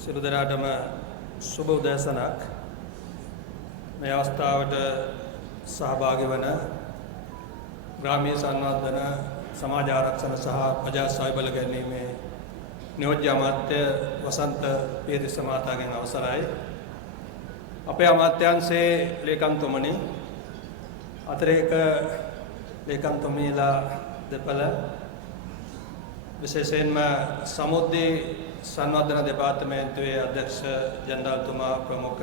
සියලු දෙනාටම සුබ උදෑසනක්. මේ අවස්ථාවට සහභාගී වන ග්‍රාමීය සංවර්ධන සමාජ ආරක්ෂණ සහ ප්‍රජා සහාය බල ගැනීමේ නියෝජ්‍ය අමාත්‍ය වසන්ත පියතිස්ස මහතාගෙන් අවසරයි. අපේ අමාත්‍යාංශයේ ලේකම්තුමනි අතිරේක ලේකම්තුමීලා දෙපළ විශේෂයෙන්ම සමුද්‍රී සංවර්ධන දෙපාර්තමේන්තුවේ අධ්‍යක්ෂ ජනරාල්තුමා ප්‍රමුඛ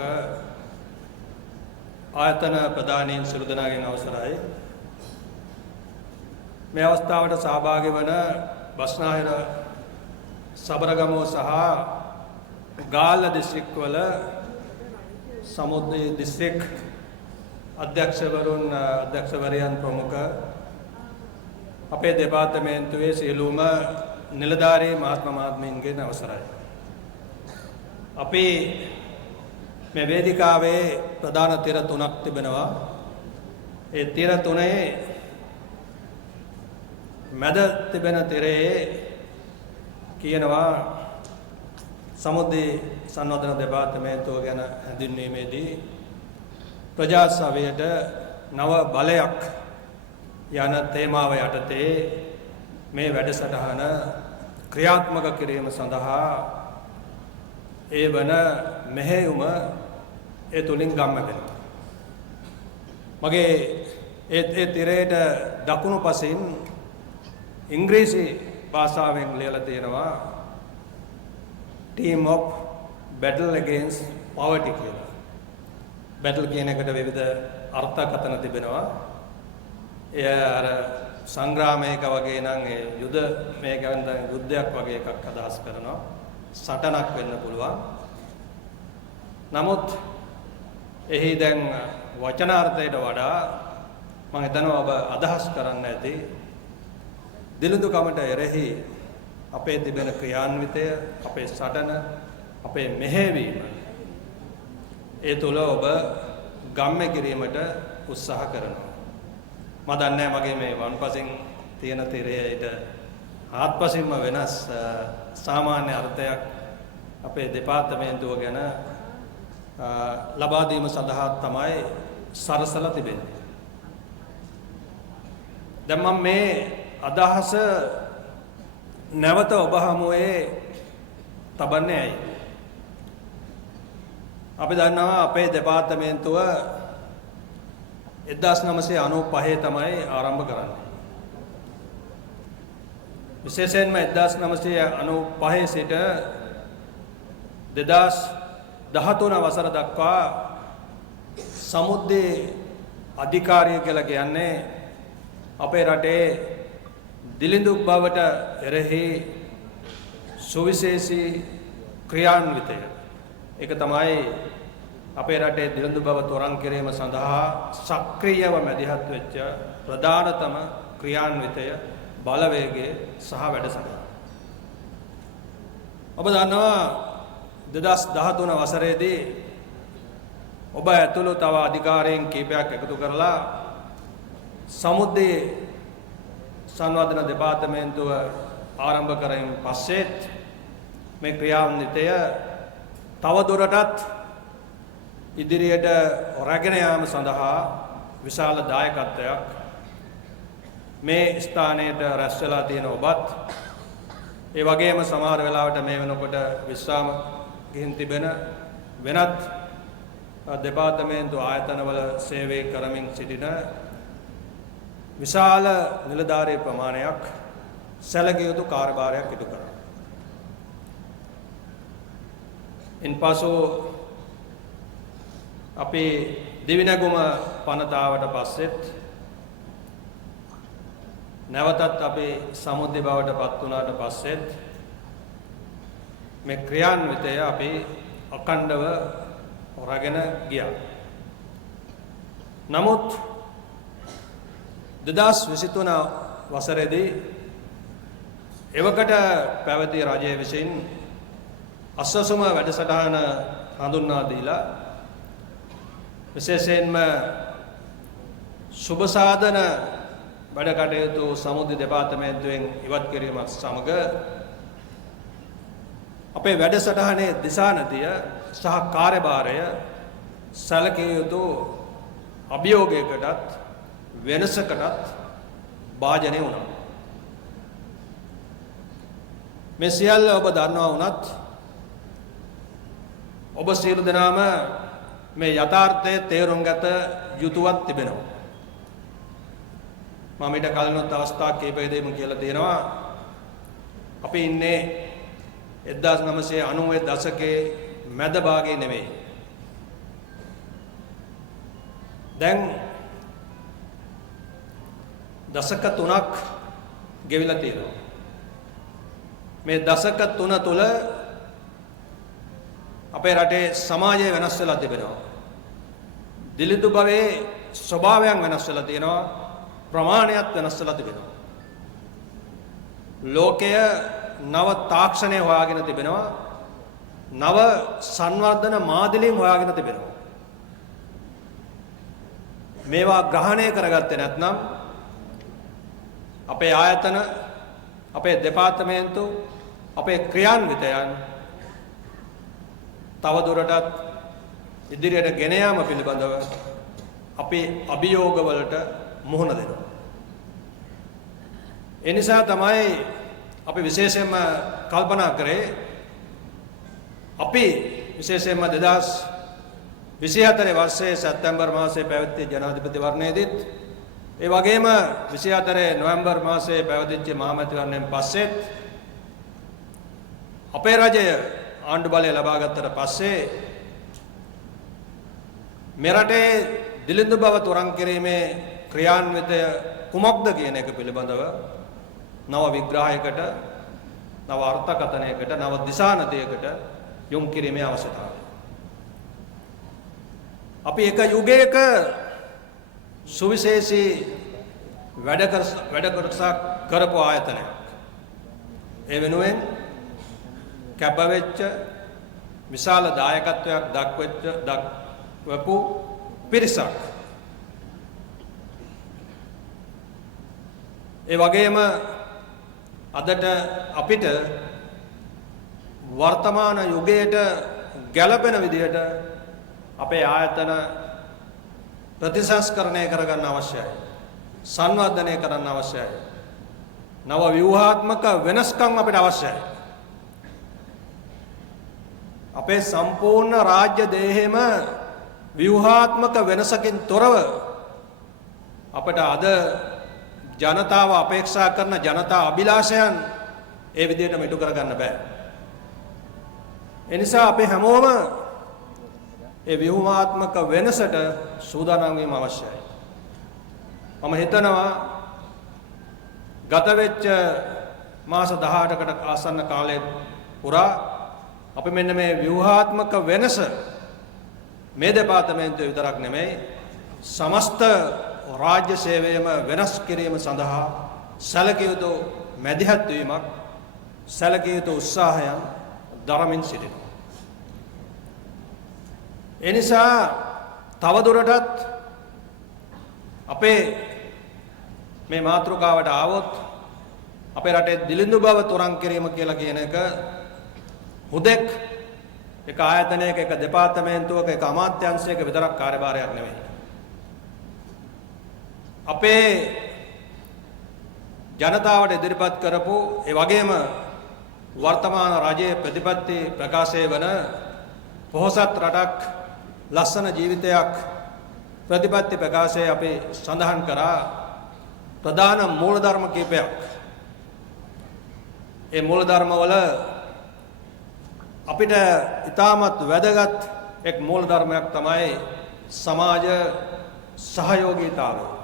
ආයතන ප්‍රධානීන් සියලු දෙනාගෙන් අවසරයි. මේ අවස්ථාවට සහභාගී වන බස්නාහිර සබරගමුව සහ ගාල්ල දිස්ත්‍රික්කවල සමුද්‍රී දිස්ත්‍රික් අධ්‍යක්ෂවරයන් ප්‍රමුඛ අපේ දෙපාර්තමේන්තුවේ සියලුම නිලධාරී මහත්ම මහත්මීන්ගෙන් අවසරයි. අපි මේ වේදිකාවේ ප්‍රධාන තිර තුනක් තිබෙනවා. ඒ තිර තුනේ මැද තිබෙන තිරේ කියනවා සමුද්‍රී සංවර්ධන දෙපාර්තමේන්තුව ගැන හැඳින්වීමේදී ප්‍රජා සභයට නව බලයක් යන තේමාව යටතේ මේ වැඩසටහන ක්‍රියාත්මක කිරීම සඳහා ඒ වන මෙහෙයුම ඒ තුලින් ගම්ම වෙනවා. මගේ ඒ තිරේට දකුණු පසින් ඉංග්‍රීසි භාෂාවෙන් ලියලා තියෙනවා Team of Battle Against Poverty කියලා. බැටල් කියන එකට විවිධ අර්ථකථන තිබෙනවා. එය අර සංග්‍රාමයක වගේ නම් ඒ මේක යුද්ධයක් වගේ එකක් අදහස් කරනවා. සටනක් වෙන්න පුළුවන්. නමුත් එහි දැන් වචනාර්ථයට වඩා මම හිතනවා ඔබ අදහස් කරන්න ඇති දිලිඳුකමට එරෙහි අපේ තිබෙන ක්‍රියාන්විතය, අපේ සටන, අපේ මෙහෙයවීම ඒ තුල ඔබ ගම්ම කිරීමට උත්සාහ කරනවා. මම දන්නේ මගේ මේ වන්පසින් තියෙන තිරයට ආත්පසින්ම වෙනස් සාමාන්‍ය අර්ථයක් අපේ දෙපාර්තමේන්තුව ගැන ලබා දීම සඳහා තමයි සරසලා තිබෙන්නේ. දැන් මම මේ අදහස නැවත ඔබ හමුවේ තබන්නේ ඇයි? අපි දන්නවා අපේ දෙපාර්තමේන්තුව 1995 තමයි ආරම්භ කරන්නේ. විශේෂයෙන්ම 1995 සිට 2013 වසර දක්වා සමුද්‍රී අධිකාරිය කියලා කියන්නේ අපේ රටේ දිලිඳු බවට එරෙහි සුවිශේෂී ක්‍රියාන්විතය. ඒක තමයි අපේ රටේ දිලිඳු බව තොරන් කිරීම සඳහා සක්‍රියව මැදිහත් වෙච්ච ප්‍රධානතම ක්‍රියාන්විතය බලවේගය සහ වැඩසටහන. ඔබ දන්නවා 2013 වසරේදී ඔබ ඇතුළු තව අධිකාරීන් කීපයක් එකතු කරලා සමුද්‍රී සංවර්ධන දෙපාර්තමේන්තුව ආරම්භ කරමින් පස්සෙත් මේ ක්‍රියාන්විතය තව දුරටත් ඉදිරියට රැගෙන යාම සඳහා විශාල දායකත්වයක් මේ ස්ථානයට රැස් වෙලා තියෙන ඔබත් ඒ වගේම සමහර වෙලාවට මේ වෙනකොට විශ්‍රාම ගිහින් තිබෙන වෙනත් දෙපාර්තමේන්තු ආයතනවල සේවය කරමින් සිටින විශාල නිලධාරී ප්‍රමාණයක් සැලකිය යුතු කාර්යභාරයක් ඉටු කරනවා. ඉන්පසු අපි දිවිනැගුම පනතාවට පස්සෙත් නැවතත් අපි සමුද්‍රී බවට පත් වුණාට පස්සෙත් මේ ක්‍රියාන්විතය අපි අඛණ්ඩව රැගෙන ගියා. නමුත් 2023 වසරේදී එවකට පැවති රජය විසින් අස්සසුම වැඩසටහන හඳුන්වා දීලා විශේෂයෙන්ම සුබ සාධන වැඩ කටයුතු සමුද්‍රී දෙපාර්තමේන්තුවෙන් ඉවත් කිරීමත් සමග අපේ වැඩසටහනේ දිශානතිය සහ කාර්යභාරය සැලකිය යුතු අභියෝගයකටත් වෙනසකටත් භාජනය වුණා. මේ සියල්ල ඔබ දන්නවා වුණත් ඔබ සියලු දෙනාම මේ යථාර්ථයේ තේරුම් ගත යුතුවක් තිබෙනවා. මම ඊට කලිනුත් අවස්ථා කීපයකදීම කියලා තියෙනවා අපි ඉන්නේ 1990 දශකයේ මැද භාගයේ නෙමෙයි. දැන් දශක 3ක් ගෙවිලා තියෙනවා. මේ දශක 3 තුල අපේ රටේ සමාජය වෙනස් වෙලා තිබෙනවා. දිලිඳු භවයේ ස්වභාවයන් වෙනස් වෙලා තියෙනවා. ප්‍රමාණයත් වෙනස් වෙලා තිබෙනවා. ලෝකය නව තාක්ෂණය හොයාගෙන තිබෙනවා. නව සංවර්ධන මාදිලින් හොයාගෙන තිබෙනවා. මේවා ග්‍රහණය කරගත්තේ නැත්නම් අපේ ආයතන, අපේ දෙපාර්තමේන්තු, අපේ ක්‍රියාන්විතයන් තවදුරටත් ඉදිරියට ගෙන යාම පිළිබඳව අපි අභියෝග වලට මුහුණ දෙනවා. ඒ නිසා තමයි අපි විශේෂයෙන්ම කල්පනා කරේ අපි විශේෂයෙන්ම 2024 වර්ෂයේ සැප්තැම්බර් මාසයේ පැවති ජනාධිපතිවරණයේදීත් ඒ වගේම 24 නොවැම්බර් මාසයේ පැවතිච්ච මහමැතිවරණයෙන් පස්සෙත් අපේ රජය ආණ්ඩු බලය ලබා ගත්තට පස්සේ මෙරටේ දිලිඳු බව තරං කිරීමේ ක්‍රියාන්විතය කුමක්ද කියන එක පිළිබඳව නව විග්‍රහයකට, නව අර්ථකථනයකට, නව දිශානතියකට යොමු කිරීමේ අවශ්‍යතාවය. අපි එක යුගයක සුවිශේෂී වැඩ කොටසක් කරපු ආයතනයක්. ඒ වෙනුවෙන් කැපවෙච්ච විශාල දායකත්වයක් දක්වපු පිරිසක්. ඒ වගේම අදට අපිට වර්තමාන යුගයට ගැළපෙන විදිහට අපේ ආයතන ප්‍රතිසංස්කරණය කරගන්න අවශ්‍යයි. සංවර්ධනය කරන්න අවශ්‍යයි. නව ව්‍යුහාත්මක වෙනස්කම් අපිට අවශ්‍යයි. අපේ සම්පූර්ණ රාජ්‍ය දේහෙම ව්‍යුහාත්මක වෙනසකින් තොරව අපට අද ජනතාව අපේක්ෂා කරන ජනතා අභිලාෂයන් ඒ විදිහටම ඉටු කරගන්න බෑ. ඒ නිසා අපි හැමෝම ඒ ව්‍යුහාත්මක වෙනසට සූදානම් වීම අවශ්‍යයි. මම හිතනවා ගත වෙච්ච මාස 18කට ආසන්න කාලය පුරා අපි මෙන්න මේ ව්‍යුහාත්මක වෙනස මේ දෙපාර්තමේන්තුවේ විතරක් නෙමෙයි සමස්ත රාජ්‍ය සේවයම වෙනස් කිරීම සඳහා සැලකිය යුතු මැදිහත් වීමක්, සැලකිය යුතු උත්සාහයන් දරමින් සිටිනවා. ඒ නිසා තවදුරටත් අපේ මේ මාතෘකාවට ආවොත් අපේ රටේ දිලිඳු බව තරං කිරීම කියලා කියන එක හුදෙක් එක ආයතනයක, එක දෙපාර්තමේන්තුවක, එක අමාත්‍යාංශයක විතරක් කාර්යභාරයක් නෙවෙයි. අපේ ජනතාවට ඉදිරිපත් කරපු ඒ වගේම වර්තමාන රජයේ ප්‍රතිපත්ති ප්‍රකාශය වන පොහොසත් රටක්, ලස්සන ජීවිතයක් ප්‍රතිපත්ති ප්‍රකාශය අපි සඳහන් කරා ප්‍රධාන මූලධර්ම කීපයක්. ඒ මූලධර්ම වල අපිට ඉතාමත් වැදගත් එක් මූලධර්මයක් තමයි සමාජ සහයෝගීතාවය.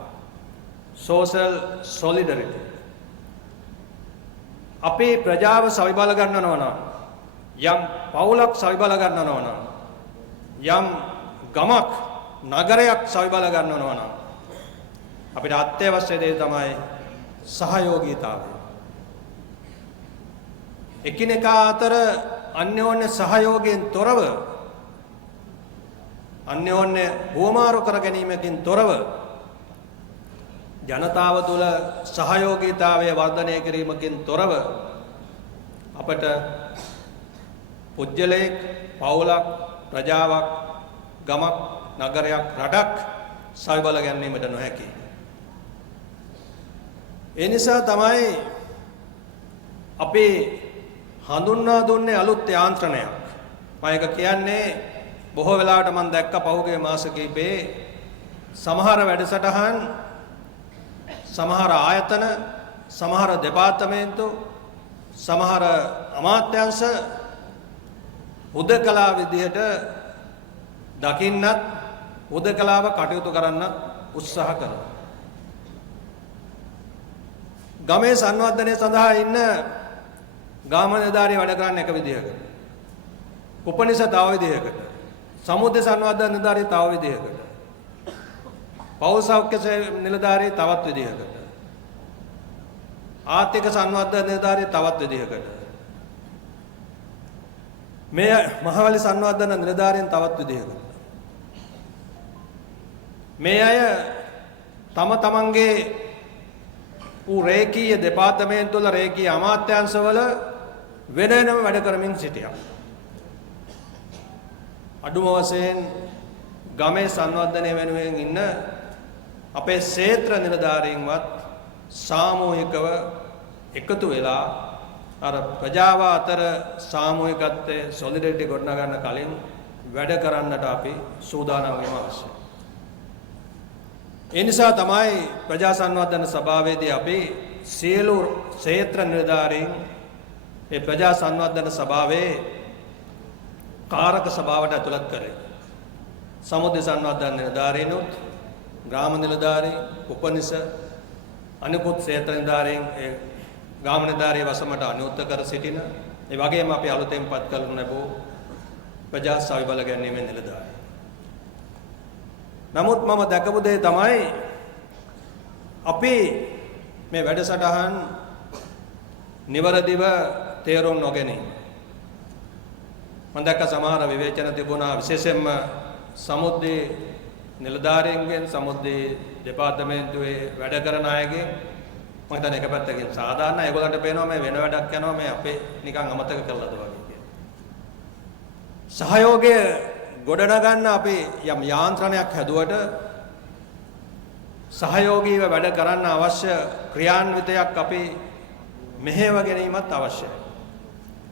social solidarity. අපි ප්‍රජාව සවිබල ගන්නනවා නම්, යම් පවුලක් සවිබල ගන්නනවා නම්, යම් ගමක් නගරයක් සවිබල ගන්නනවා නම් අපිට අත්‍යවශ්‍ය දේ තමයි සහයෝගීතාවය. එකිනෙකා අතර අන්‍යෝන්‍ය සහයෝගයෙන් තොරව, අන්‍යෝන්‍ය හුවමාරු කර ගැනීමකින් තොරව ජනතාව තුළ සහයෝගීතාවය වර්ධනය කිරීමකින් තොරව අපට පුජ්‍යලයක්, පවුලක්, ප්‍රජාවක්, ගමක්, නගරයක්, රටක් සවිබල ගැනීමට නොහැකි. ඒ නිසා තමයි අපි හඳුන්වා දුන්නේ අලුත් යාන්ත්‍රණයක්. මම ඒක කියන්නේ බොහෝ වෙලාවට මම දැක්ක පහුගිය මාස කිහිපේ සමහර වැඩසටහන්, සමහර ආයතන, සමහර දෙපාර්තමේන්තු, සමහර අමාත්‍යාංශ හුදකලා විදිහට දකින්නත් හුදකලාව කටයුතු කරන්න උත්සාහ කරනවා. ගමේ සංවර්ධනය සඳහා ඉන්න ගාම නිලධාරිය වැඩ කරන්න එක විදිහකට. උපනිෂ තව විදිහකට. සමුද්ද සංවර්ධන නිලධාරිය තව විදිහකට. පෞල් සෞඛ්‍ය නිලධාරිය තවත් විදිහකට. ආර්ථික සංවර්ධන නිලධාරිය තවත් විදිහකට. මේ මහවැලි සංවර්ධන නිලධාරියන් තවත් විදිහකට. මේ අය තම තමන්ගේ රේකීය දෙපාර්තමේන්තු වල රේකීය අමාත්‍යාංශවල වෙනම වැඩ කරමින් සිටියා. අඩුම වශයෙන් ගමේ සංවර්ධනය වෙනුවෙන් ඉන්න අපේ ක්ෂේත්‍ර නිලධාරීන්වත් සාමූහිකව එකතු වෙලා අර ප්‍රජාව අතර සාමූහිකත්වයේ සොලිඩරිටි ගොඩනගන්න කලින් වැඩ කරන්නට අපි සූදානම් වෙමු අවශ්‍යයි. ඒ නිසා තමයි ප්‍රජා සංවර්ධන සභාවේදී අපි සියලු ක්ෂේත්‍ර නිලධාරීන් ඒ ප්‍රජා සංවර්ධන සභාවේ කාරක සභාවට ඇතුළත් කරේ. සමුද්ද සංවර්ධන නිලධාරීනුත්, ග්‍රාම නිලධාරීන්, උපනිෂ අනිකුත් ක්ෂේත්‍ර නිලධාරීන් ඒ ග්‍රාම නිලධාරී වසමට අනුයුක්ත කර සිටින ඒ වගේම අපි අලුතෙන් පත් කරනු ලැබූ ප්‍රජා සවිබල ගැනීමේ නිලධාරීන්. නමුත් මම දැකපු දේ තමයි අපි මේ වැඩසටහන් නිවරදිව තේරුම් නොගැනීම. මම දැක්ක සමහර විවේචන තිබුණා විශේෂයෙන්ම සමුද්දේ නිලධාරීන්ගෙන්, සමුද්දේ දෙපාර්තමේන්තුවේ වැඩ කරන අයගෙන්. මම හිතන්නේ එක පැත්තකින් සාධාරණයි. ඒගොල්ලන්ට පේනවා මේ වෙන වැඩක් යනවා මේ අපේ නිකන් අමතක කළාද වගේ කියලා. සහයෝගය ගොඩනගන්න අපි යම් යාන්ත්‍රණයක් හැදුවට සහයෝගීව වැඩ කරන්න අවශ්‍ය ක්‍රියාන්විතයක් අපි මෙහෙව ගැනීමත් අවශ්‍යයි.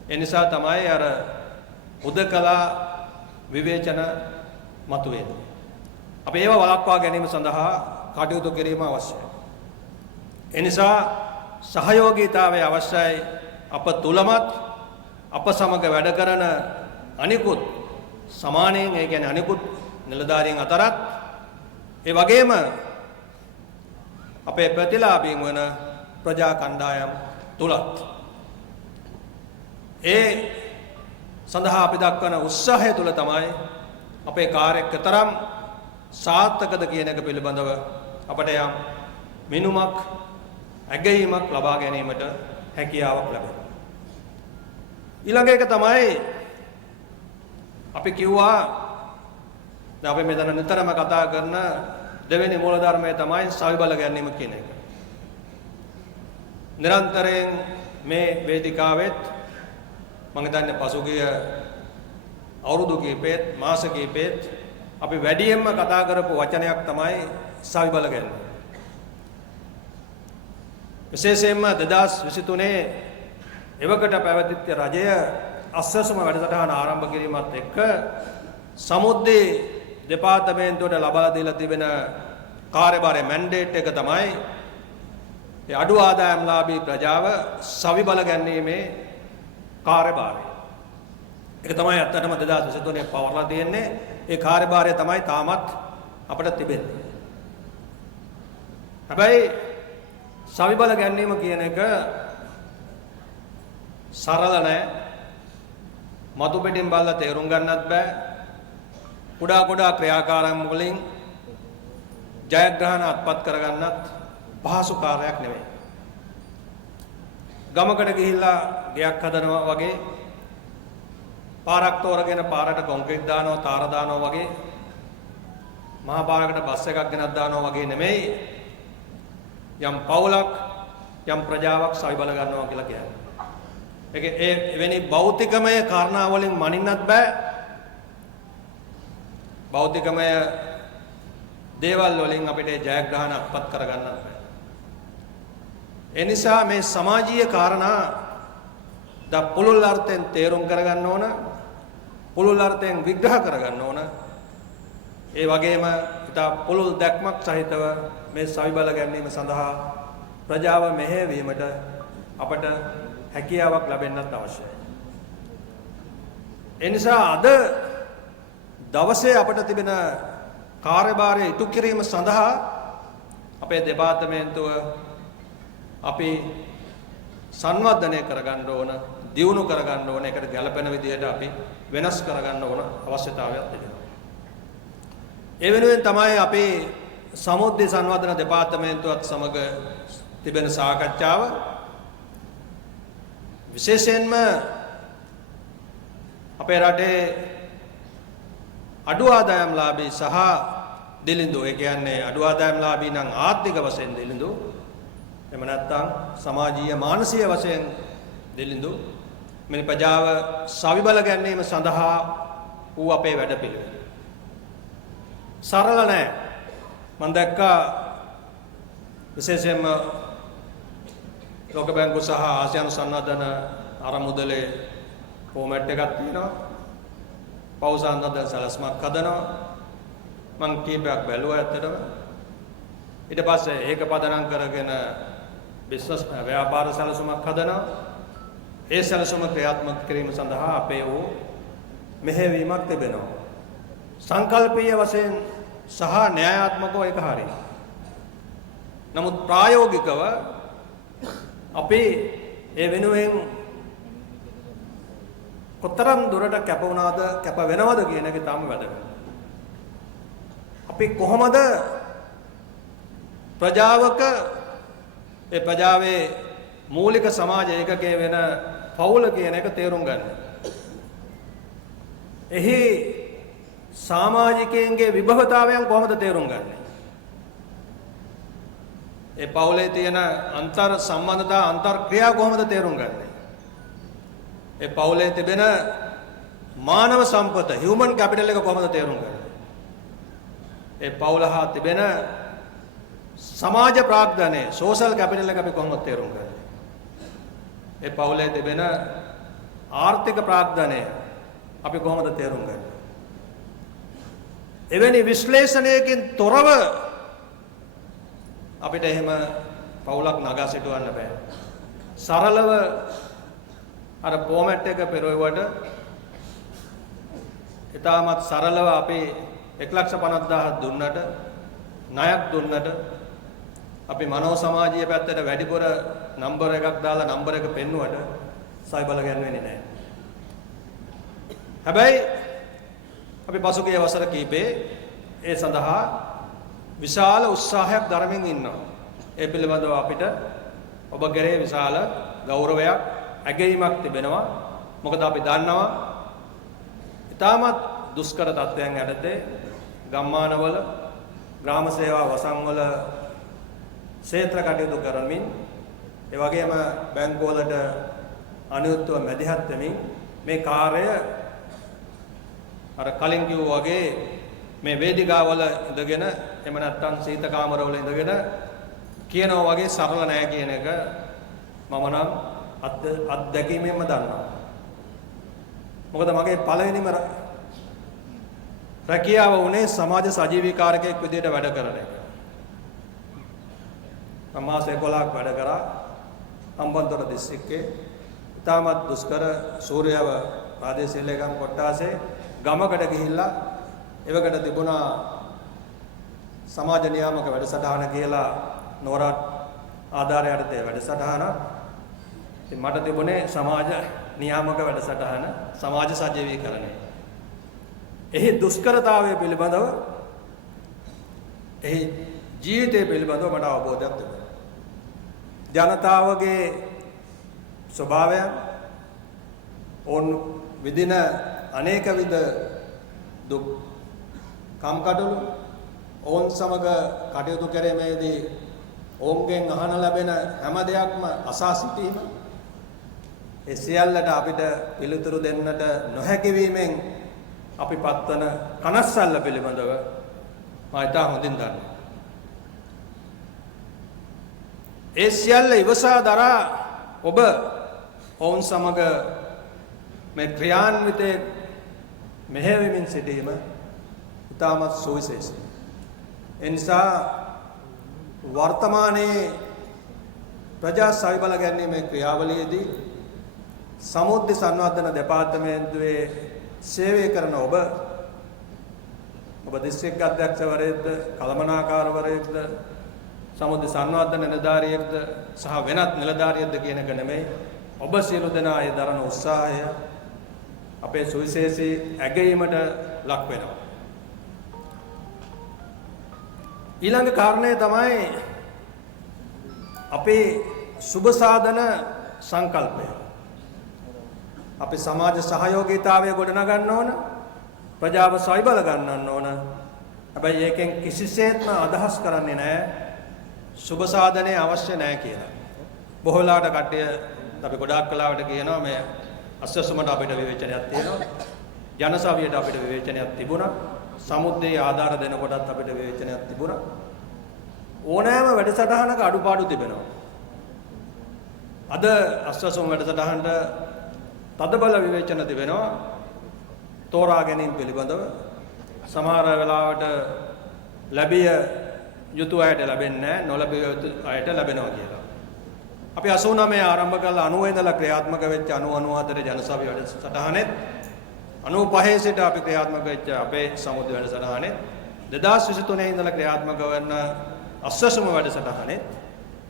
ඒ නිසා තමයි අර හුදකලා විවේචන මතුවෙන්නේ. අපි ඒව වළක්වා ගැනීම සඳහා කටයුතු කිරීම අවශ්‍යයි. ඒ නිසා සහයෝගීතාවය අවශ්‍යයි. අප තුලමත් අප සමග වැඩ කරන අනිකුත් සමානයෙන් ඒ කියන්නේ අනිකුත් නිලධාරීන් අතරත් ඒ වගේම අපේ ප්‍රතිලාභීන් වන ප්‍රජා කණ්ඩායම් තුලත් ඒ සඳහා අපි දක්වන උත්සාහය තුල තමයි අපේ කාර්යයක් තරම් සාර්ථකද කියන එක පිළිබඳව අපට යම් මිනුමක් ඇගයීමක් ලබා ගැනීමට හැකියාවක් ලැබෙනවා. ඊළඟ එක තමයි අපි කිව්වා දැන් අපි මෙතන නිතරම කතා කරන දෙවෙනි මූලධර්මය තමයි සවිබල ගැනීම කියන එක. නිරන්තරයෙන් මේ වේදිකාවෙත් මම හිතන්නේ පසුගිය අවුරුදු කිහිපෙත් මාස කිහිපෙත් අපි වැඩියෙන්ම කතා කරපු වචනයක් තමයි සවිබල ගැනීම. විශේෂයෙන්ම 2023 එවකට පැවතිච්ච රජය අස්සසම වැඩසටහන ආරම්භ කිරීමත් එක්ක සමුද්දේ දෙපාර්තමේන්තුවට ලබා දීලා තිබෙන කාර්යභාරයේ මැන්ඩේට් එක තමයි ඒ අඩු ආදායම්ලාභී ප්‍රජාව සවිබල ගැනීමේ කාර්යභාරය. ඒක තමයි අත්තටම 2023 පවර්ලා තියෙන්නේ. ඒ කාර්යභාරය තමයි තාමත් අපිට තිබෙන්නේ. හැබැයි සවිබල ගැනීම කියන එක සරල නෑ. මතු පිටින් බලලා තේරුම් ගන්නත් බෑ. කුඩා ක්‍රියාකාරම් වලින් ජයග්‍රහණ අත්පත් කරගන්නත් පහසු කාර්යයක් නෙවෙයි. ගමකට ගිහිල්ලා ගයක් හදනවා වගේ පාරක් තෝරගෙන පාරට කොන්ක්‍රීට් දානවා, තාර දානවා වගේ මහා පාරකට බස් එකක් ගෙනත් දානවා වගේ නෙමෙයි. යම් පවුලක් යම් ප්‍රජාවක් සවිබල ගන්නවා කියලා කියන්නේ. එවැනි භෞතිකමය කාරණා වලින් මනින්නත් බෑ. භෞතිකමය දේවල් වලින් අපිට ජයග්‍රහණ අත්පත් කරගන්නත් බෑ. ඒ නිසා මේ සමාජීය කාරණා පුළුල් අර්ථයෙන් තේරුම් කරගන්න ඕන, පුළුල් අර්ථයෙන් විග්‍රහ කරගන්න ඕන. ඒ වගේම ඉතා පුළුල් දැක්මක් සහිතව මේ සවිබල ගැනීම සඳහා ප්‍රජාව මෙහෙයවීමට අපට හැකියාවක් ලැබෙන්නත් අවශ්‍යයි. ඒ නිසා අද දවසේ අපට තිබෙන කාර්යභාරය ඉටු කිරීම සඳහා අපේ දෙපාර්තමේන්තුව අපි සංවර්ධනය කරගන්න ඕන, දියුණු කරගන්න ඕන, ඒකට ගැළපෙන විදිහට අපි වෙනස් කරගන්න ඕන අවශ්‍යතාවයක් තිබෙනවා. ඒ වෙනුවෙන් තමයි අපි සමුද්‍රය සංවර්ධන දෙපාර්තමේන්තුවත් සමග තිබෙන සාකච්ඡාව විශේෂයෙන්ම අපේ රටේ අඩු ආදායම්ලාභී සහ දිලිඳු, ඒ කියන්නේ අඩු ආදායම්ලාභී නම් ආර්ථික වශයෙන් දිලිඳු, එහෙම නැත්නම් සමාජීය මානසික වශයෙන් දිලිඳු මේ ප්‍රජාව සවිබල ගැනීම සඳහා වූ අපේ වැඩපිළිවෙල සරල නැහැ. මම දැක්කා විශේෂයෙන්ම ලෝක බැංකුව සහ ආසියානු සංවර්ධන අරමුදලේ ෆෝමැට් එකක් තියෙනවා. පෞ සංවර්ධන සැලැස්මක් හදනවා. මම කීපයක් බැලුවා ඇත්තටම. ඊට පස්සේ ඒක පදනම් කරගෙන බිස්නස් ව්‍යාපාර සැලසුමක් හදනවා. ඒ සැලසුම ක්‍රියාත්මක කිරීම සඳහා අපේ වූ මෙහෙයවීමක් තිබෙනවා. සංකල්පීය වශයෙන් සහ න්‍යායාත්මකව ඒක හරියි. නමුත් ප්‍රායෝගිකව අපි ඒ වෙනුවෙන් කොතරම් දුරට කැප වුණාද, කැප වෙනවද කියන එක තාම වැදගත්. අපි කොහොමද ප්‍රජාවක ඒ ප්‍රජාවේ මූලික සමාජ ඒකකයේ වෙන පවුල කියන එක තේරුම් ගන්න. එහි සමාජිකයන්ගේ විභවතාවයන් කොහොමද තේරුම් ගන්නේ? ඒ පවුලේ තියෙන අන්තර් සම්බන්ධතා, අන්තර් ක්‍රියා කොහොමද තේරුම් ගන්නේ? ඒ පවුලේ තිබෙන මානව සම්පත, හියුමන් කැපිටල් එක කොහොමද තේරුම් ගන්නේ? ඒ පවුල හා තිබෙන සමාජ ප්‍රාග්ධනය, සෝෂල් කැපිටල් එක අපි කොහොමද තේරුම් ගන්නේ? ඒ පවුලේ තිබෙන ආර්ථික ප්‍රාග්ධනය අපි කොහොමද තේරුම් ගන්නේ? එවැනි විශ්ලේෂණයකින් තොරව අපිට එහෙම පවුලක් නගා සිටවන්න බෑ. සරලව අර ෆෝමැට් එක පෙරවුවට ඊටමත් සරලව අපි 1,50,000ක් දුන්නට, ණයක් දුන්නට අපි මනෝ සමාජීය පැත්තට වැඩිපුර නම්බර් එකක් දාලා නම්බර් එක පෙන්නුවට සයිබල ගන්නෙන්නේ නැහැ. හැබැයි අපි පසුගිය වසර කීපේ ඒ සඳහා විශාල උත්සාහයක් දරමින් ඉන්නවා. ඒ පිළිබඳව අපිට ඔබ කෙරේ විශාල ගෞරවයක්, ඇගීමක් තිබෙනවා. මොකද අපි දන්නවා ඉතාමත් දුෂ්කර තත්ත්වයන් යටතේ ගම්මානවල ග්‍රාම සේවා වසන්වල ක්ෂේත්‍ර කටයුතු කරමින්, ඒ වගේම බැංකුවලට අනුයුක්තව මැදිහත් වෙමින් මේ කාර්යය අර කලින් කිව්වා වගේ මේ වේදිකාවල ඉඳගෙන, එහෙම නැත්නම් සීත කාමරවල ඉඳගෙන කියනවා වගේ සරල නෑ කියන එක මම නම් අත්දැකීමෙන්ම දන්නවා. මොකද මගේ පළවෙනිම රැකියාව උනේ සමාජ සජීවීකාරකයෙක් විදිහට වැඩ කරන එක. මම මාස 11ක් වැඩ කරා හම්බන්තොට දිස්ත්‍රික්කයේ. ඉතාමත් දුෂ්කර සූර්යව ප්‍රාදේශීය ලේකම් කොට්ටාසේ ගමකට ගිහිල්ලා එවකට තිබුණා සමාජ නියාමක වැඩසටහන කියලා නෝරත් ආධාරය යටතේ වැඩසටහන. ඉතින් මට තිබුණේ සමාජ නියාමක වැඩසටහන, සමාජ සජීවීකරණය. එහි දුෂ්කරතාවය පිළිබඳව, එහි ජීවිතය පිළිබඳව මට අවබෝධයක් තිබුණා. ජනතාවගේ ස්වභාවයන්, ඔවුන් විඳින අනේක විද දුක් කම්කටොළු, ඔවුන් සමග කටයුතු කිරීමේදී ඔවුන්ගෙන් අහන ලැබෙන හැම දෙයක්ම අසා සිටීම, ඒ සියල්ලට අපිට පිළිතුරු දෙන්නට නොහැකි වීමෙන් අපි පත්වන කනස්සල්ල පිළිබඳව මම ඉතා හොඳින් දන්නවා. ඒ සියල්ල ඉවසා දරා ඔබ ඔවුන් සමග මේ ක්‍රියාන්විතයේ මෙහෙයවමින් සිටීම ඉතාමත් සුවිශේෂයි. ඒ නිසා වර්තමානයේ ප්‍රජා සවිබල ගැනීමේ ක්‍රියාවලියේදී සමුද්‍රි සංවර්ධන දෙපාර්තමේන්තුවේ සේවය කරන ඔබ දිස්ත්‍රික් අධ්‍යක්ෂවරයෙක්ද කළමනාකාරවරයෙක්ද සමුද්‍රි සංවර්ධන නිලධාරියෙක්ද සහ වෙනත් නිලධාරියෙක්ද කියන එක නෙමෙයි ඔබ සියලු දෙනා ඒ දරන උත්සාහය අපේ සුවිශේෂී ඇගයීමට ලක් වෙනවා. ඊළඟ කාරණය තමයි අපේ සුබ සාධන සංකල්පය. අපි සමාජ සහයෝගීතාවය ගොඩනගන්න ඕන. ප්‍රජාව සවිබල ගන්නන්න ඕන. හැබැයි ඒකෙන් කිසිසේත්ම අදහස් කරන්නේ නැහැ සුබ සාධනය අවශ්‍ය නැහැ කියලා. බොහෝ වෙලාවට කට්ටිය අපි ගොඩාක් කලාවට කියනවා මේ අස්වැසුමට අපිට විවේචනයක් තියෙනවා. ජනසවියට අපිට විවේචනයක් තිබුණා. සමුද්‍රයේ ආධාර දෙනකොටත් අපිට විවේචනයක් තිබුණා. ඕනෑම වැඩසටහනක අඩුපාඩු තිබෙනවා. අද අස්වැසුම් වැඩසටහනට තදබල විවේචන තිබෙනවා. තෝරා ගැනීම පිළිබඳව සමහර වෙලාවට ලැබිය යුතු අයට ලැබෙන්නේ නැහැ, නොලැබිය යුතු අයට ලැබෙනවා කියලා. අපි 89 ආරම්භ කළා 90 ඉඳලා ක්‍රියාත්මක වෙච්ච 94 ජනසභා වැඩසටහනෙත් 95 සිට අපි ක්‍රියාත්මක වෙච්ච අපේ සමුද්‍ර වැඩසටහනෙත් 2023 ඉඳලා ක්‍රියාත්මක වන අස්වැසුම වැඩසටහනෙත්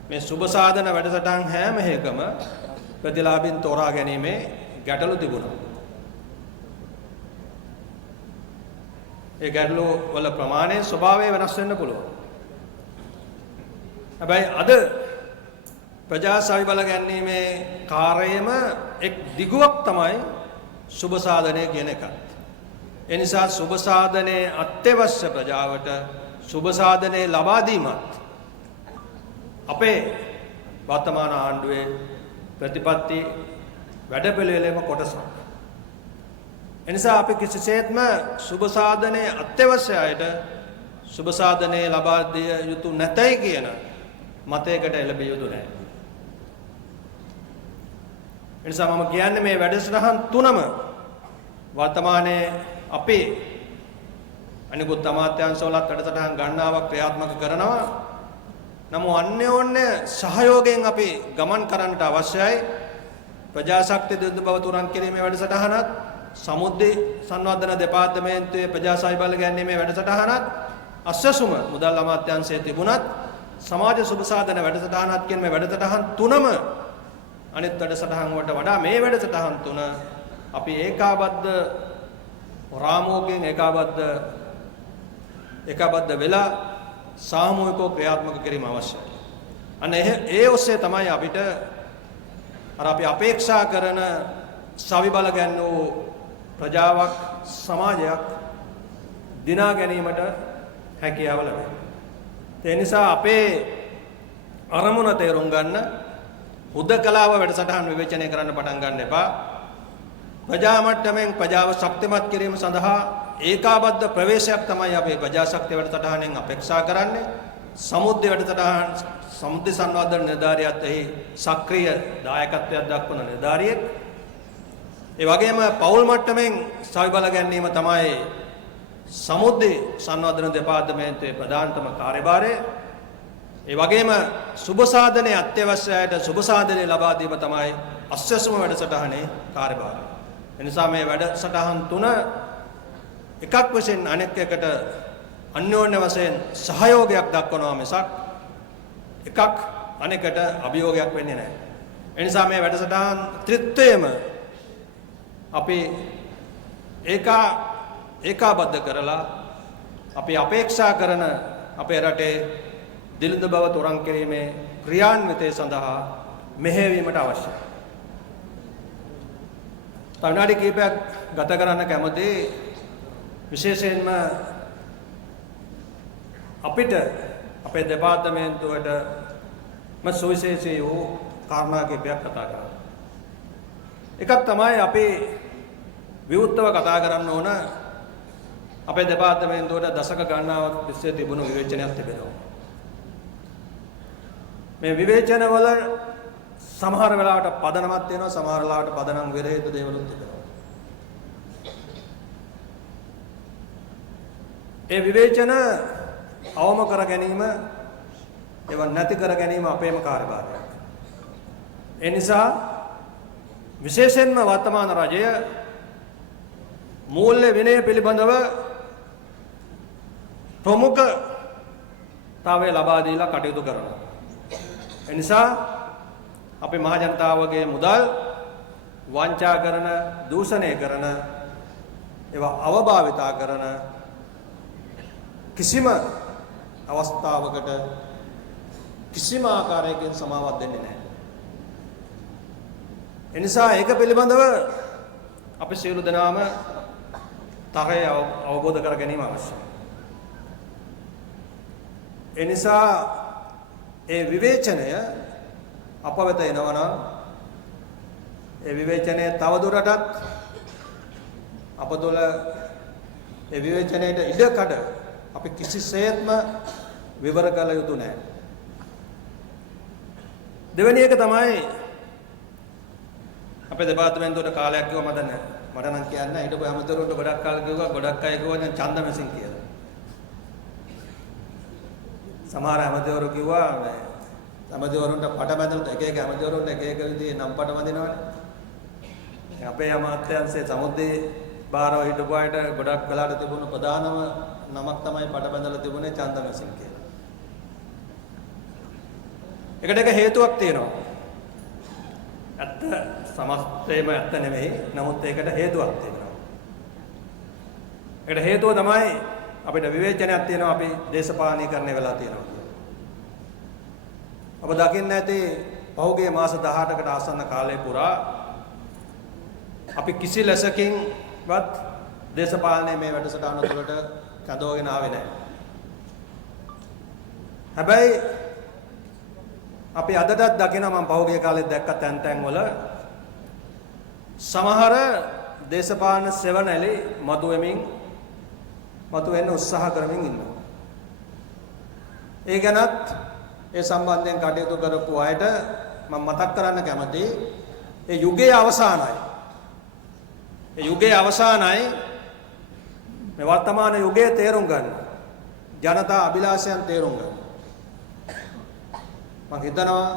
මේ සුබ සාධන වැඩසටහන් හැම එකම ප්‍රතිලාභින් තෝරා ගැනීමේ ගැටලු තිබුණා. ඒ ගැටලු වල ප්‍රමාණය ස්වභාවය වෙනස් වෙන්න පුළුවන්. හැබැයි අද ප්‍රජා සවිබල ගැනීමේ කාර්යයම එක් දිගුවක් තමයි සුබ සාධනය කියන එකත්. ඒ නිසා සුබ සාධනයේ අත්‍යවශ්‍ය ප්‍රජාවට සුබ සාධනයේ ලබා දීමත් අපේ වර්තමාන ආණ්ඩුවේ ප්‍රතිපත්ති වැඩපිළිවෙලේම කොටසක්. එනිසා අපි කිසිසේත්ම සුබ සාධනයේ අත්‍යවශ්‍ය අයට සුබ සාධනයේ ලබා දිය යුතු නැතයි කියන මතයකට එළඹිය යුතු නැහැ. එනිසා මම කියන්නේ මේ වැඩසටහන් තුනම වර්තමානයේ අපේ අනිකුත් අමාත්‍යාංශවලත් වැඩසටහන් ගණනාවක් ක්‍රියාත්මක කරනවා. නමුත් අන්‍යෝන්‍ය සහයෝගයෙන් අපි ගමන් කරන්නට අවශ්‍යයි. ප්‍රජාශක්තිය දියුණු බව තුරන් කිරීමේ වැඩසටහනත් සමුද්‍රි සංවර්ධන දෙපාර්තමේන්තුවේ ප්‍රජා සවිබල ගැනීමේ වැඩසටහනත් අස්වැසුම මුදල් අමාත්‍යාංශයේ තිබුණත් සමාජ සුබ සාධන වැඩසටහනත් කියන මේ වැඩසටහන් තුනම අනිත් වැඩසටහන් වලට වඩා මේ වැඩසටහන් තුන අපි ඒකාබද්ධ රාමෝකයෙන් ඒකාබද්ධ වෙලා සාමූහිකව ක්‍රියාත්මක කිරීම අවශ්‍යයි. අන්න ඒ ඔස්සේ තමයි අපිට අපි අපේක්ෂා කරන සවිබල ගැන්වූ ප්‍රජාවක් සමාජයක් දිනා ගැනීමට හැකියාව ලැබෙනවා. ඒ නිසා අපේ අරමුණ තේරුම් ගන්න හුදකලාව වැඩසටහන් විවේචනය කරන්න පටන් ගන්න එපා. ප්‍රජා මට්ටමින් ප්‍රජාව ශක්තිමත් කිරීම සඳහා ඒකාබද්ධ ප්‍රවේශයක් තමයි අපේ ප්‍රජා ශක්තිය වැඩසටහනෙන් අපේක්ෂා කරන්නේ. සමුද්‍රය වැඩසටහන සමුද්‍රි සංවර්ධන නිලධාරියත් එහි සක්‍රීය දායකත්වයක් දක්වන නිලධාරියෙක්. ඒ වගේම පෞල් මට්ටමින් සවිබල ගැනීම තමයි සමුද්‍රි සංවර්ධන දෙපාර්තමේන්තුවේ ප්‍රධානතම කාර්යභාරය. ඒ වගේම සුබ සාධනයේ අත්‍යවශ්‍යයට සුබ සාධනය ලබා දීම තමයි අස්වැසුම වැඩසටහනේ කාර්යභාරය. එනිසා මේ වැඩසටහන් තුන එකක් වශයෙන් අනෙක් එකට අන්‍යෝන්‍ය වශයෙන් සහයෝගයක් දක්වනවා මිසක් එකක් අනෙකට අභියෝගයක් වෙන්නේ නැහැ. එනිසා මේ වැඩසටහන් ත්‍රිත්වයම අපි ඒකාබද්ධ කරලා අපි අපේක්ෂා කරන අපේ රටේ දිලිඳ බව තොරන් කිරීමේ ක්‍රියාන්විතය සඳහා මෙහෙයවීමට අවශ්‍යයි. තවනාඩි කීපයක් ගත කරන්න කැමති විශේෂයෙන්ම අපිට අපේ දෙපාර්තමේන්තුවට සුවිශේෂී වූ කාරණා කීපයක් කතා කරන්න. එකක් තමයි අපි විවුර්තව කතා කරන්න ඕන අපේ දෙපාර්තමේන්තුවට දශක ගණනාවක් තිස්සේ තිබුණු විවේචනයක් තිබෙනවා. මේ විවේචනවල සමහර වෙලාවට පදනමක් තියෙනවා, සමහර වෙලාවට පදනම් විරහිත දේවලුත් තිබෙනවා. ඒ විවේචන අවම කර ගැනීම, ඒවා නැති කර ගැනීම අපේම කාර්යභාරයක්. ඒ නිසා විශේෂයෙන්ම වර්තමාන රජය මූල්‍ය විනය පිළිබඳව ප්‍රමුඛතාවය ලබා දීලා කටයුතු කරනවා. ඒ නිසා අපි මහ ජනතාවගේ මුදල් වංචා කරන, දූෂණය කරන, ඒවා අවභාවිතා කරන කිසිම අවස්ථාවකට කිසිම ආකාරයකින් සමාවක් දෙන්නේ නැහැ. එනිසා ඒක පිළිබඳව අපි සියලු දෙනාම තරය අවබෝධ කර ගැනීම අවශ්‍යයි. එනිසා ඒ විවේචනය අප වෙත එනවා නම් ඒ විවේචනය තවදුරටත් අප තුළ ඒ විවේචනයට ඉඩකඩ අපි කිසිසේත්ම විවර කළ යුතු නැහැ. දෙවෙනි එක තමයි අපේ දෙපාර්තමේන්තුවට කාලයක් කිව්ව මට නම් කියන්න හිටපු හැමදෙරුන්ට ගොඩක් කාල කිව්වා, ගොඩක් අය කිව්වා දැන් ඡන්ද මැසින් කියලා. සමහර හැමදෙරු කිව්වා මේ හැමදෙරුන්ට පට බැඳලා එක එක හැමදෙරුන්ට එක එක විදිහේ නම් පට බඳිනවනේ. අපේ අමාත්‍යාංශයේ සමුද්දේ බාරව හිටපු අයට ගොඩක් වෙලාට තිබුණු ප්‍රධානම නමක් තමයි පට බැඳලා තිබුණේ ඡන්ද මැසින් කියලා. ඒකට එක හේතුවක් තියෙනවා. ඇත්ත සමස්තයම ඇත්ත නෙමෙයි. නමුත් ඒකට හේතුවක් තියෙනවා. ඒකට හේතුව තමයි අපිට විවේචනයක් තියෙනවා, අපි දේශපාලනීකරණය වෙලා තියෙනවා. අප දකින්න ඇති පහුගිය මාස 18කට ආසන්න කාලය පුරා අපි කිසි ලෙසකින්වත් දේශපාලනයේ මේ වැඩසටහන තුළට කැඳවගෙන ආවේ නැහැ. හැබැයි අපි අදටත් දකිනවා, මම පහුගිය කාලෙත් දැක්ක තැන් වල සමහර දේශපාලන සෙවණැලි මතුවෙන්න උත්සාහ කරමින් ඉන්නවා. ඒ ගැනත් ඒ සම්බන්ධයෙන් කටයුතු කරපු අයට මම මතක් කරන්න කැමතියි, ඒ යුගයේ අවසానයි. ඒ යුගයේ අවසానයි මේ වර්තමාන යුගයේ තේරුම් ගන්න. ජනතා අභිලාෂයන් තේරුම් ගන්න. මම හිතනවා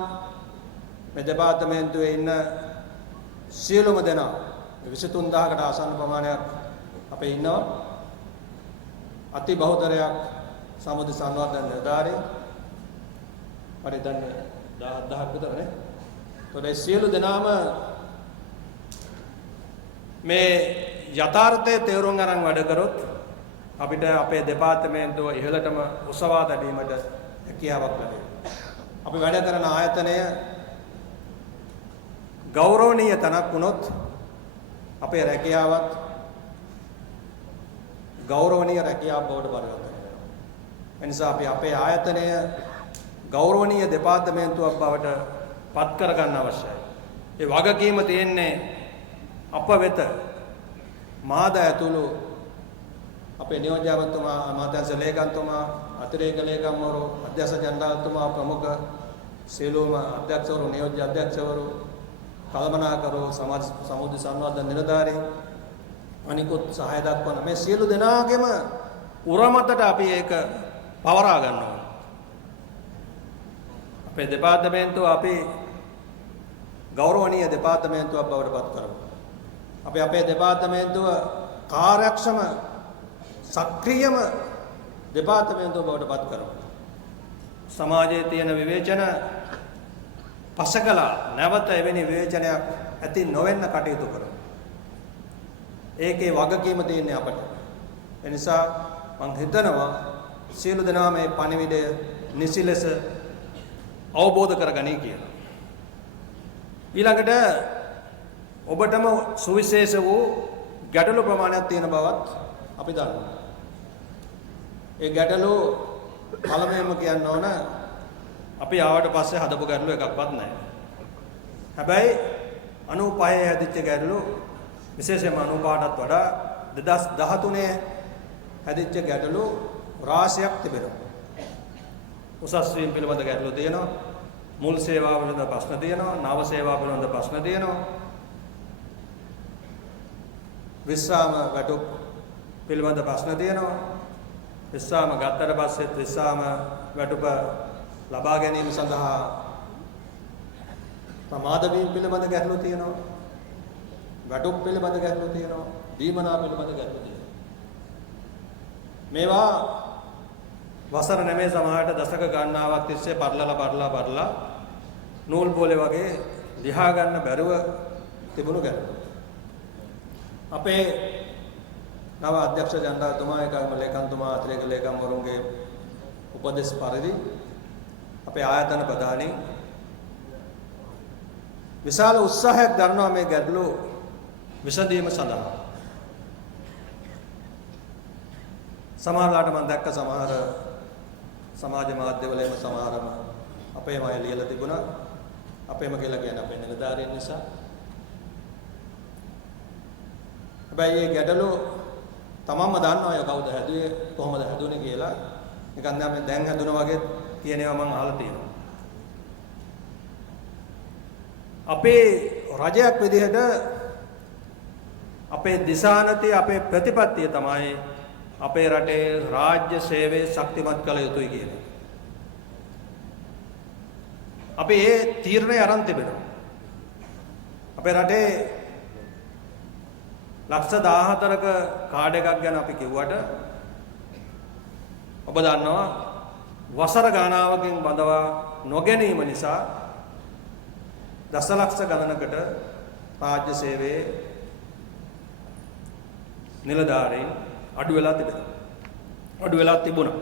මේ දෙපාර්තමේන්තුවේ ඉන්න සියලුම දෙනා 23000කට ආසන්න ප්‍රමාණයක් අපේ ඉන්නවා. අති බහුතරයක් සමුද්‍ර සංවර්ධන නිලධාරීන්. පරිදන්නේ 10000ක් විතරනේ. ඒතකොට සියලු දෙනාම මේ යථාර්ථයේ තේරුම් අරන් වැඩ කරොත් අපිට අපේ දෙපාර්තමේන්තුව ඉහළටම උසවා තැබීමට හැකියාවක් ලැබෙනවා. අපි වැඩ කරන ආයතනය ගෞරවනීය තැනක් වුණොත් අපේ රැකියාවත් ගෞරවනීය රැකියාවක් බවට පරිවර්තනය වෙනවා. එනිසා අපි අපේ ආයතනය ගෞරවනීය දෙපාර්තමේන්තුවක් බවට පත් කර ගන්න අවශ්‍යයි. ඒ වගකීම තියෙන්නේ අප වෙත. මාද ඇතුළු අපේ නියෝජ්‍යවතුමා, අමාත්‍යාංශ ලේකම්තුමා, අතිරේක ලේකම්වරු, අධ්‍යක්ෂ ජනරාල්තුමා, ප්‍රමුඛ සියලුම අධ්‍යක්ෂවරු, නියෝජ්‍ය අධ්‍යක්ෂවරු, කළමනාකරු, සමුද්‍ර සංවර්ධන නිලධාරීන්, අනිකුත් සහාය දක්වන මේ සියලු දෙනාගේම උරමතට අපි ඒක පවරා ගන්නවා. අපේ දෙපාර්තමේන්තුව අපි ගෞරවනීය දෙපාර්තමේන්තුවක් බවට පත් කරමු. අපි අපේ දෙපාර්තමේන්තුව කාර්යක්ෂම සක්‍රියම දෙපාර්තමේන්තුව බවට පත් කරමු. සමාජයේ තියෙන විවේචන පසකලා නැවත එවැනි විවේචනයක් ඇති නොවෙන්න කටයුතු කරමු. ඒකේ වගකීම තියෙන්නේ අපට. ඒ නිසා මම හිතනවා සියලු දෙනා මේ පණිවිඩය නිසි ලෙස අවබෝධ කරගනී කියලා. ඊළඟට ඔබටම සුවිශේෂ වූ ගැටලු ප්‍රමාණයක් තියෙන බවත් අපි දන්නවා. ඒ ගැටලු පළමුවෙන්ම කියන්න ඕන අපි ආවට පස්සේ හදපු ගැටලු එකක්වත් නැහැ. හැබැයි 95 හැදිච්ච ගැටලු විශේෂයෙන්ම 95ටත් වඩා 2013 හැදිච්ච ගැටලු රාශියක් තිබෙනවා. උසස් වීම පිළිබඳ ගැටලු තියෙනවා. මුල් සේවාව පිළිබඳ ප්‍රශ්න තියෙනවා. නව සේවාව පිළිබඳ ප්‍රශ්න තියෙනවා. විශ්‍රාම වැටුප් පිළිබඳ ප්‍රශ්න තියෙනවා. විශ්‍රාම ගත්තට පස්සෙත් විශ්‍රාම වැටුප ලබා ගැනීම සඳහා ප්‍රමාද වීම පිළිබඳ ගැටලු තියෙනවා. වැටුප් පිළිබඳ ගැටලු තියෙනවා. දීමනා පිළිබඳ ගැටලු තියෙනවා. මේවා වසර නෙමෙයි සමහරට දශක ගණනාවක් තිස්සේ පටලලා නූල් පොලේ වගේ ලියා ගන්න බැරුව තිබුණු ගැටලු. අපේ නව අධ්‍යක්ෂ ජනරාල්තුමා ඒකම ලේකම්තුමා අතිරේක ලේකම්වරුන්ගේ උපදෙස් පරිදි අපේ ආයතන ප්‍රධානී විශාල උත්සාහයක් දරනවා මේ ගැටලු විසඳීම සඳහා. සමහරලාට මම දැක්ක සමහර සමාජ මාධ්‍යවලම සමහරම අපේම අය ලියලා තිබුණා. අපේම කියලා කියන්නේ අපේ නිලධාරීන් නිසා. හැබැයි මේ ගැටලු තමන්ම දන්නවා අය කවුද හැදුවේ කොහොමද හැදුනේ කියලා. නිකන් දැන් හැදුනා වගේ කියන ඒවා මම අහලා තියෙනවා. අපේ රජයක් විදිහට අපේ දිශානති අපේ ප්‍රතිපත්තිය තමයි අපේ රටේ රාජ්‍ය සේවය ශක්තිමත් කළ යුතුයි කියන්නේ. අපි ඒ තීරණය අරන් තිබෙනවා. අපේ රටේ ලක්ෂ 14ක කාඩ් එකක් ගැන අපි කිව්වට ඔබ දන්නවා වසර ගණනාවකින් බඳවා නොගැනීම නිසා දසලක්ෂ ගණනකට රාජ්‍ය සේවයේ නිලධාරීන් අඩු වෙලා තිබෙනවා. අඩු වෙලා තිබුණා.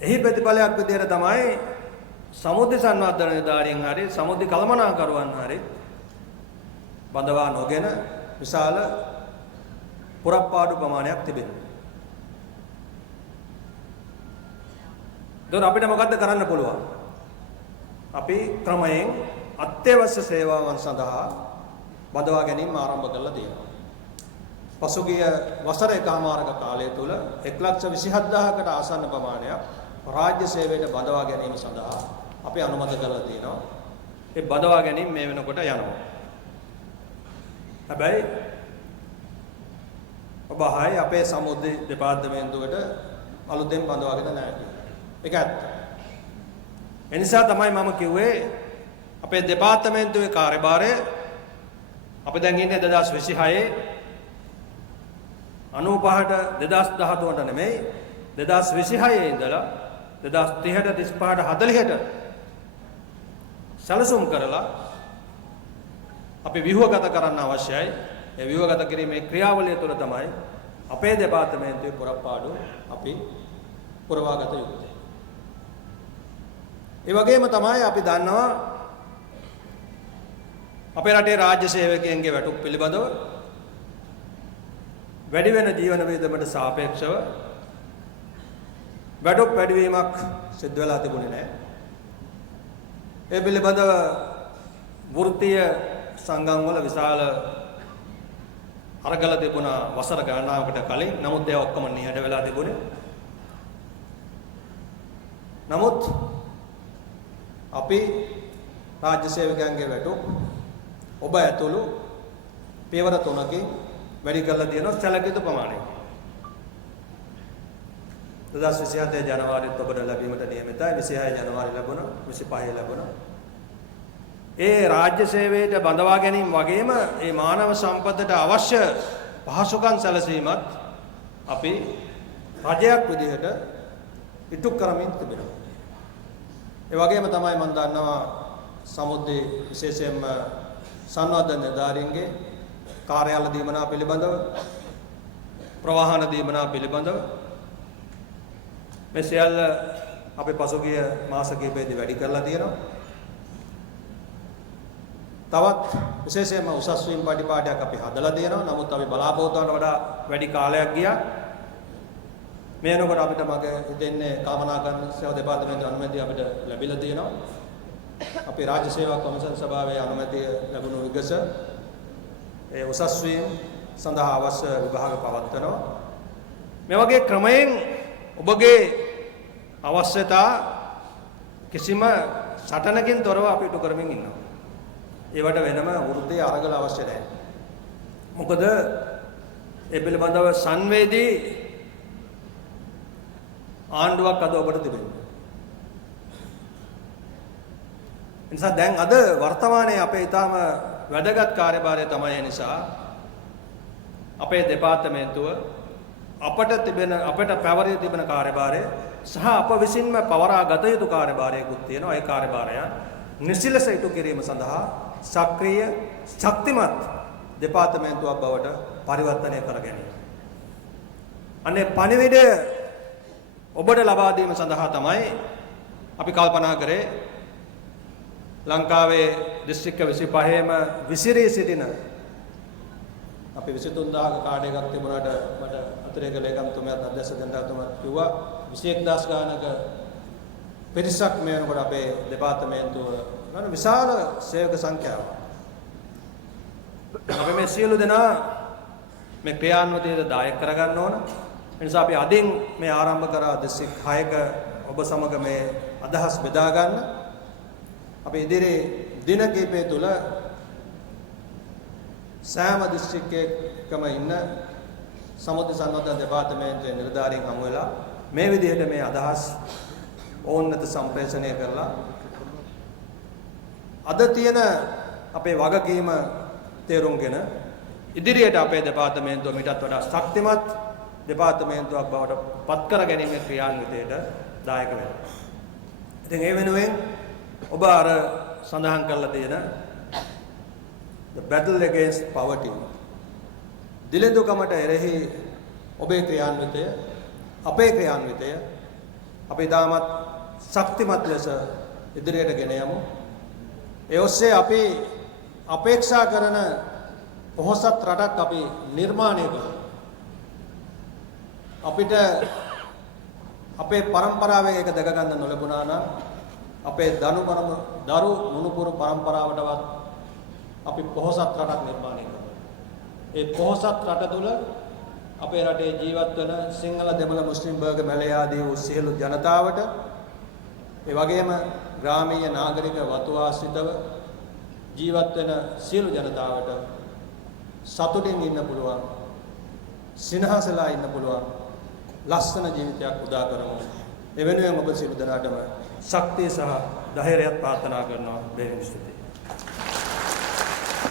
එහි ප්‍රතිඵලයක් විදිහට තමයි සමුද්‍ර සංවර්ධන නිලධාරීන් හරි සමුද්‍ර කළමනාකරුවන් හරි බඳවා නොගෙන විශාල පුරප්පාඩු ප්‍රමාණයක් තිබෙනවා. දැන් අපිට මොකද්ද කරන්න පුළුවන්? අපි ක්‍රමයෙන් අත්‍යවශ්‍ය සේවාවන් සඳහා බඳවා ගැනීම ආරම්භ කළා තියෙනවා. පසුගිය වසර එකමාරක කාලය තුල 1,27,000කට ආසන්න ප්‍රමාණයක් රාජ්‍ය සේවයට බඳවා ගැනීම සඳහා අපි අනුමත කරලා තියෙනවා. ඒ බඳවා ගැනීම මේ වෙනකොට යනවා. හැබැයි ඔබ අහයි අපේ සමුද්‍ර දෙපාර්තමේන්තුවට අලුතෙන් බඳවාගෙන නැහැ කියලා. ඒක ඇත්ත. ඒ නිසා තමයි මම කිව්වේ අපේ දෙපාර්තමේන්තුවේ කාර්යභාරය අපි දැන් ඉන්නේ 2026 95ට 2013ට නෙමෙයි 2026 ඉඳලා 2030ට 35ට 40ට සැලසුම් කරලා අපි ව්‍යුහගත කරන්න අවශ්‍යයි. ඒ ව්‍යුහගත කිරීමේ ක්‍රියාවලිය තුළ තමයි අපේ දෙපාර්තමේන්තුවේ පුරප්පාඩු අපි පුරවාගත යුත්තේ. ඒ වගේම තමයි අපි දන්නවා අපේ රටේ රාජ්‍ය සේවකයන්ගේ වැටුප් පිළිබඳව වැඩි වෙන ජීවන වියදමට සාපේක්ෂව වැටුප් වැඩිවීමක් සිදු වෙලා තිබුණේ නැහැ. ඒ පිළිබඳව වෘත්තීය සංගම් වල විශාල අරගල තිබුණා වසර ගණනාවකට කලින්. නමුත් ඒ ඔක්කොම නිහඬ වෙලා තිබුණේ. නමුත් අපි රාජ්‍ය සේවකයන්ගේ වැටුප් ඔබ ඇතුළු පියවර 3කින් වැඩි කරලා තියෙනවා සැලකිය ප්‍රමාණය. 2027 ජනවාරිත් ඔබට ලැබීමට නියමිතයි. 26 ජනවාරි ලැබුණා. 25 ලැබුණා. ඒ රාජ්‍ය සේවයට බඳවා ගැනීම වගේම ඒ මානව සම්පතට අවශ්‍ය පහසුකම් සැලසීමත් අපි රජයක් විදිහට ඉටු කරමින් තිබෙනවා. ඒ වගේම තමයි මම දන්නවා සමුද්‍රේ විශේෂයෙන්ම සංවර්ධන නිලධාරීන්ගේ කාර්යාල දීමනා පිළිබඳව ප්‍රවාහන දීමනා පිළිබඳව මේ සියල්ල අපි පසුගිය මාස කිහිපයේදී වැඩි කරලා තියෙනවා. තවත් විශේෂයෙන්ම උසස් වීම පරිපාටියක් අපි හදලා තියෙනවා. නමුත් අපි බලාපොරොත්තු වුණාට වඩා වැඩි කාලයක් ගියා. මේ වෙනකොට අපිට මගේ හිතෙන්නේ කළමනාකරණ සේවා දෙපාර්තමේන්තුවේ අනුමැතිය අපිට ලැබිලා තියෙනවා. අපේ රාජ්‍ය සේවා කොමිෂන් සභාවේ අනුමැතිය ලැබුණු විගස ඒ උසස් වීම සඳහා අවශ්‍ය විභාග පවත්වනවා. මේ වගේ ක්‍රමයෙන් ඔබගේ අවශ්‍යතා කිසිම සටනකින් තොරව අපි ඉටු කරමින් ඉන්නවා. ඒවට වෙනම වෘත්තීය අරගල අවශ්‍ය නැහැ. මොකද ඒ පිළිබඳව සංවේදී ආණ්ඩුවක් අද ඔබට තිබෙනවා. නිසා දැන් අද වර්තමානයේ අපේ ඊටාම වැදගත් කාර්යභාරය තමයි නිසා අපේ දෙපාර්තමේන්තුව අපට පැවරී තිබෙන කාර්යභාරය සහ අප විසින්ම පවරා ගත යුතු කාර්යභාරයකුත් තියෙනවා. ඒ කාර්යභාරය නිසිලස ඉටු කිරීම සඳහා සක්‍රීය ශක්තිමත් දෙපාර්තමේන්තුවක් බවට පරිවර්තනය කර ගැනීම. අනේ පණිවිඩය ඔබට ලබා දීම සඳහා තමයි අපි කල්පනා කරේ ලංකාවේ දිස්ත්‍රික්ක 25ම විසිරී සිටින අපි 23000ක කාඩ් එකක් තිබුණාට මට අතිරේක ලේකම්තුමයාත් අධ්‍යක්ෂ ජනතාවතුමාත් කිව්වා 21000 ගානක පිරිසක් මේ වෙනකොට අපේ දෙපාර්තමේන්තුව ගන්න විශාල සේවක සංඛ්‍යාවක්. අපි මේ සියලු දෙනා මේ ක්‍රියාන්විතයට දායක කරගන්න ඕන. ඒ නිසා අපි අදින් මේ ආරම්භ කරා දිස්ත්‍රික් 6ක ඔබ සමග මේ අදහස් බෙදා ගන්න. අපි ඉදිරි දින කිහිපය තුළ සෑම දිස්ත්‍රික්කයකම ඉන්න සමුද්‍ර සංවර්ධන දෙපාර්තමේන්තුවේ නිලධාරීන් හමු වෙලා මේ විදිහට මේ අදහස් ඕන්නත සම්ප්‍රේෂණය කරලා අද තියෙන අපේ වගකීම තේරුම්ගෙන ඉදිරියට අපේ දෙපාර්තමේන්තුව මීටත් වඩා ශක්තිමත් දෙපාර්තමේන්තුවක් බවට පත් කර ගැනීමේ ක්‍රියාන්විතයට දායක වෙනවා. ඉතින් ඒ වෙනුවෙන් ඔබ අර සඳහන් කරලා තියෙන the battle against poverty දිලෙදුකමට එරෙහි ඔබේ ක්‍රියාන්විතය අපේ ක්‍රියාන්විතය අපි තාමත් ශක්තිමත් ලෙස ඉදිරියට ගෙන යමු. ඒ ඔස්සේ අපි අපේක්ෂා කරන පොහොසත් රටක් අපි නිර්මාණය කරමු. අපිට අපේ පරම්පරාවේ එක දැක ගන්න නොලැබුණා නම් අපේ දරු මුණුපුරු පරම්පරාවටවත් අපි පොහොසත් රටක් නිර්මාණය කරමු. ඒ පොහොසත් රට තුල අපේ රටේ ජීවත් වන සිංහල දෙමළ මුස්ලිම් බර්ග මැලේ ආදී වූ සියලු ජනතාවට ඒ වගේම ග්‍රාමීය නාගරික වතු ආශ්‍රිතව ජීවත් වෙන සියලු ජනතාවට සතුටින් ඉන්න පුළුවන්, සිනහසලා ඉන්න පුළුවන් ලස්සන ජීවිතයක් උදා කරමු. ඒ වෙනුවෙන් ඔබ සියලු දෙනාටම ශක්තිය සහ ධෛර්යය ප්‍රාර්ථනා කරනවා. බෙහෙවින් ස්තුතියි.